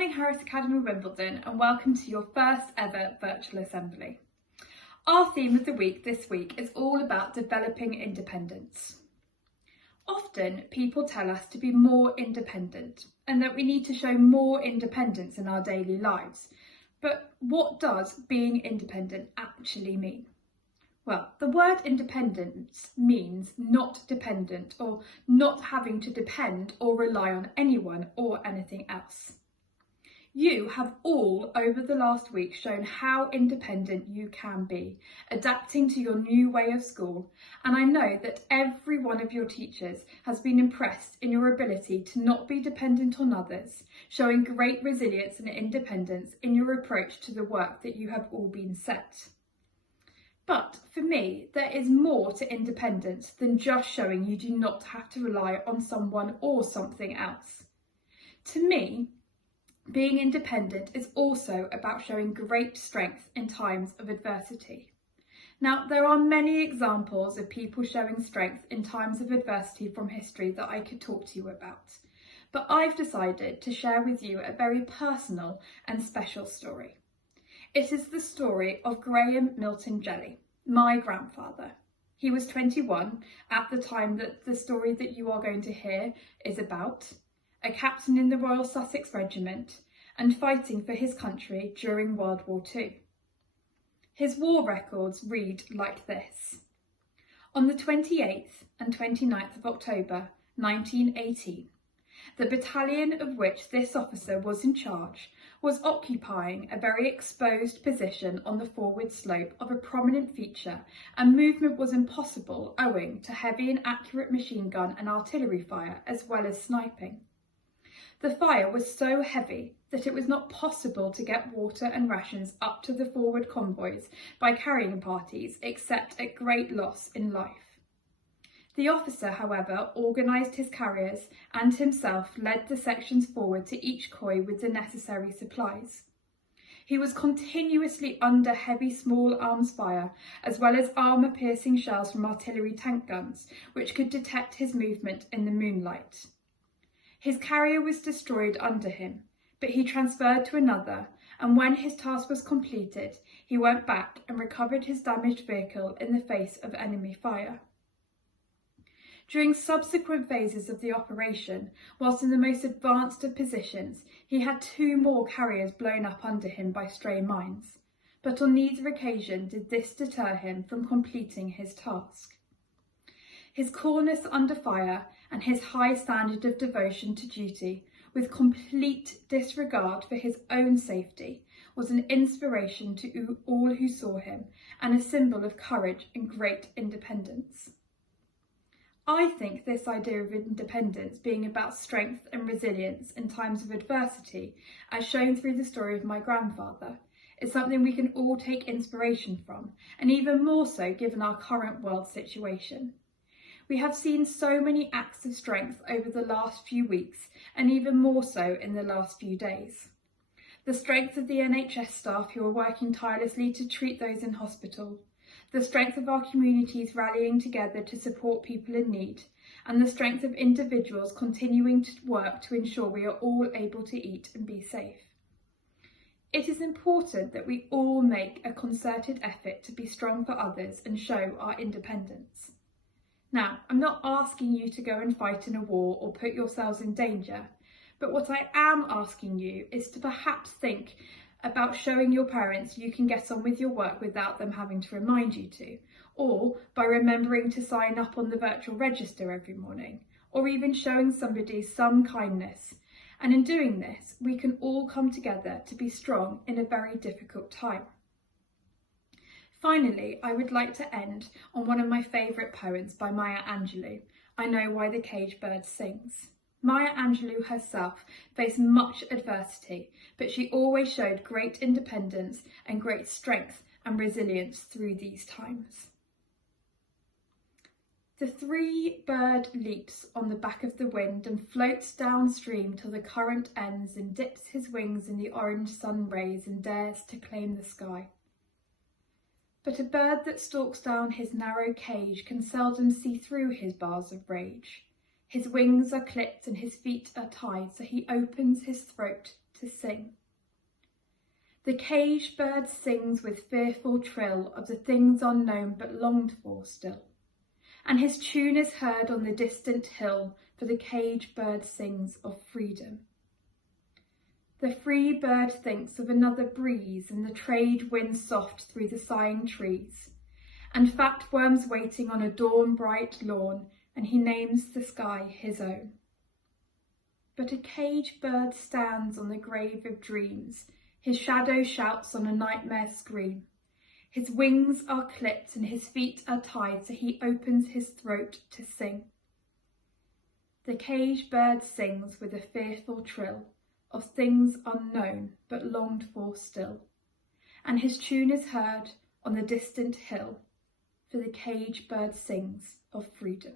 morning, Harris Academy Wimbledon, and welcome to your first ever virtual assembly. Our theme of the week this week is all about developing independence. Often people tell us to be more independent and that we need to show more independence in our daily lives. But what does being independent actually mean? Well, the word independence means not dependent or not having to depend or rely on anyone or anything else. You have all over the last week shown how independent you can be, adapting to your new way of school, and I know that every one of your teachers has been impressed in your ability to not be dependent on others, showing great resilience and independence in your approach to the work that you have all been set. But for me, there is more to independence than just showing you do not have to rely on someone or something else. To me, being independent is also about showing great strength in times of adversity. Now, there are many examples of people showing strength in times of adversity from history that I could talk to you about, but I've decided to share with you a very personal and special story. It is the story of Graham Milton Jelly, my grandfather. He was 21 at the time that the story that you are going to hear is about, a captain in the Royal Sussex Regiment and fighting for his country during World War II. His war records read like this. On the 28th and 29th of October 1918, the battalion of which this officer was in charge was occupying a very exposed position on the forward slope of a prominent feature, and movement was impossible owing to heavy and accurate machine gun and artillery fire as well as sniping. The fire was so heavy that it was not possible to get water and rations up to the forward convoys by carrying parties except at great loss in life. The officer, however, organised his carriers and himself led the sections forward to each convoy with the necessary supplies. He was continuously under heavy small arms fire, as well as armour-piercing shells from artillery tank guns, which could detect his movement in the moonlight. His carrier was destroyed under him, but he transferred to another, and when his task was completed, he went back and recovered his damaged vehicle in the face of enemy fire. During subsequent phases of the operation, whilst in the most advanced of positions, he had 2 more carriers blown up under him by stray mines, but on neither occasion did this deter him from completing his task. His coolness under fire and his high standard of devotion to duty, with complete disregard for his own safety, was an inspiration to all who saw him and a symbol of courage and great independence. I think this idea of independence being about strength and resilience in times of adversity, as shown through the story of my grandfather, is something we can all take inspiration from, and even more so given our current world situation. We have seen so many acts of strength over the last few weeks, and even more so in the last few days. The strength of the NHS staff who are working tirelessly to treat those in hospital, the strength of our communities rallying together to support people in need, and the strength of individuals continuing to work to ensure we are all able to eat and be safe. It is important that we all make a concerted effort to be strong for others and show our independence. Now, I'm not asking you to go and fight in a war or put yourselves in danger, but what I am asking you is to perhaps think about showing your parents you can get on with your work without them having to remind you to, or by remembering to sign up on the virtual register every morning, or even showing somebody some kindness. And in doing this, we can all come together to be strong in a very difficult time. Finally, I would like to end on one of my favourite poems by Maya Angelou, I Know Why the Caged Bird Sings. Maya Angelou herself faced much adversity, but she always showed great independence and great strength and resilience through these times. The 3-bird leaps on the back of the wind and floats downstream till the current ends and dips his wings in the orange sun rays and dares to claim the sky. But a bird that stalks down his narrow cage can seldom see through his bars of rage. His wings are clipped and his feet are tied, so he opens his throat to sing. The caged bird sings with fearful trill of the things unknown but longed for still, and his tune is heard on the distant hill, for the caged bird sings of freedom. The free bird thinks of another breeze, and the trade winds soft through the sighing trees, and fat worms waiting on a dawn-bright lawn, and he names the sky his own. But a caged bird stands on the grave of dreams, his shadow shouts on a nightmare scream. His wings are clipped and his feet are tied, so he opens his throat to sing. The caged bird sings with a fearful trill of things unknown but longed for still, and his tune is heard on the distant hill, for the caged bird sings of freedom.